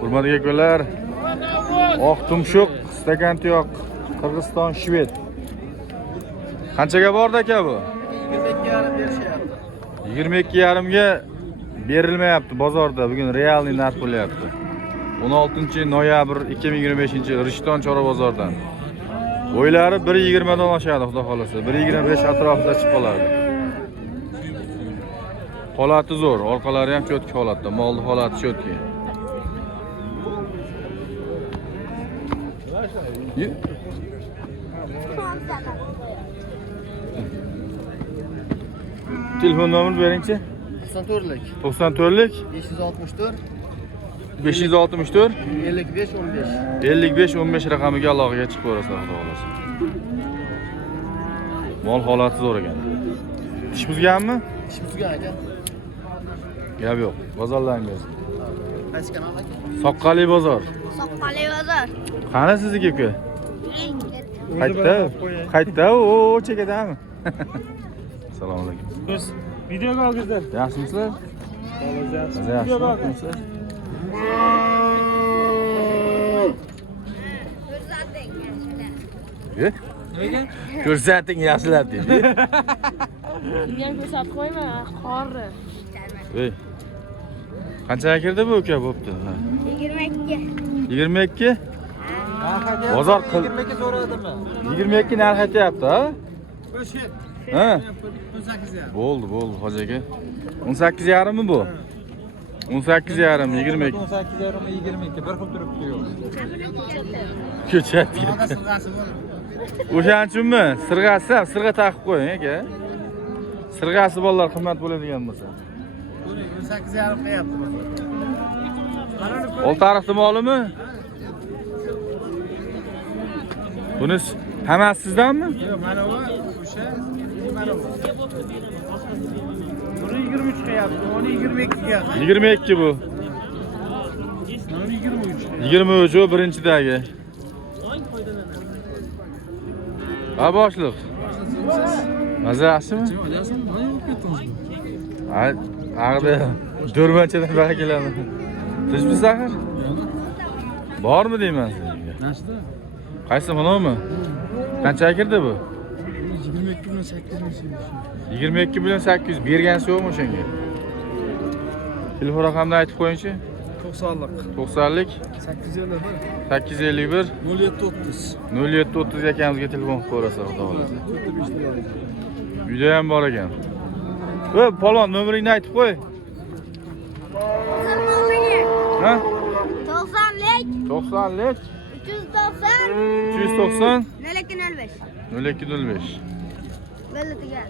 Hurmatli akalar, oq tumshuq, stakan tuyoq, Qirg'iziston shved. Qanchaga bordi aka bu? 22,5 berishyapti. 22,5 ga berilmayapti bozorda. Bugun realniy narx bo'lyapti. 16-noyabr 2025 Rishton Chorva bozoridan. Bo'ylari 1,20 dan oshadi, xudo xolasa. 1,25 atrofida chiqib qoladi. Holati zo'r, orqalari ham cho'tki holatda, molni holati cho'tki. Telefon nomerini bering-chi. 94lik. 94lik 564 564 55 15. 55 15 raqamiga aloqaga chiqib ko'rasiz, xudo xolasa. Mol holati zo'r ekan. Ish buzganmi? Ish buzgan aka. Gap yo'q. Bozorlaringiz. Qaysi kanal aka? Soqqali bozor. Soqqali bozor. Qani sizniki uka? Qaytda, o chekadami? Assalomu alaykum. Biz videoga olgizlar. Yaxshimisizlar? Videoga olgizlar. Ko'rsating yaxshilab dedi. Bunga ko'rsatib qo'yma, qorri. Ey. Qanchaga kirdi bu uka bo'pti? 22. 22? Bozor 22 so'radimi? 22 narx aytyapti, ha? Ha? 18 ya. Bo'ldi, hoji aka. 18,5 mi bu? 18,5, 22. 18,5 22 bir xil turibdi yo'q. Ko'chatga. O'shaning uchunmi? Sirg'asi ham sirg'a taqib qo'ying aka. Sirg'asi bolalar qimmat bo'ladigan bo'lsa. 18,5 qilyapti. Oltiariqning molimi? Buni hammasi sizdanmi? Yo'q, mana bu o'sha, mana bu. Buni 23 qilyapti, uni 22 ga. 22 bu. Buni 23. 23 o birinchidagi. Ha boshliq. Maza yaxshimi? Ha, ag'da do'rmanchadan baqa keladi. Tishmi sahar? Bormi deyman sizga? Nashda? Qaysi bunimi? Qanchaga kirdi bu? 22 bilan 8 ming so'm. 22 bilan 800 bergansiz yo'qmi o'shanga? Telefon raqamini aytib qo'ying-chi. 90lik. 90lik 851 851 0730. 0730 akamizga telefon qilib ko'rasiz, xudo xolasa. Uyda ham bor ekan. Voy, palon, nomeringni aytib qo'y. Ha? 90lik 90lik 390 390 0205. 0205. Belli tugar.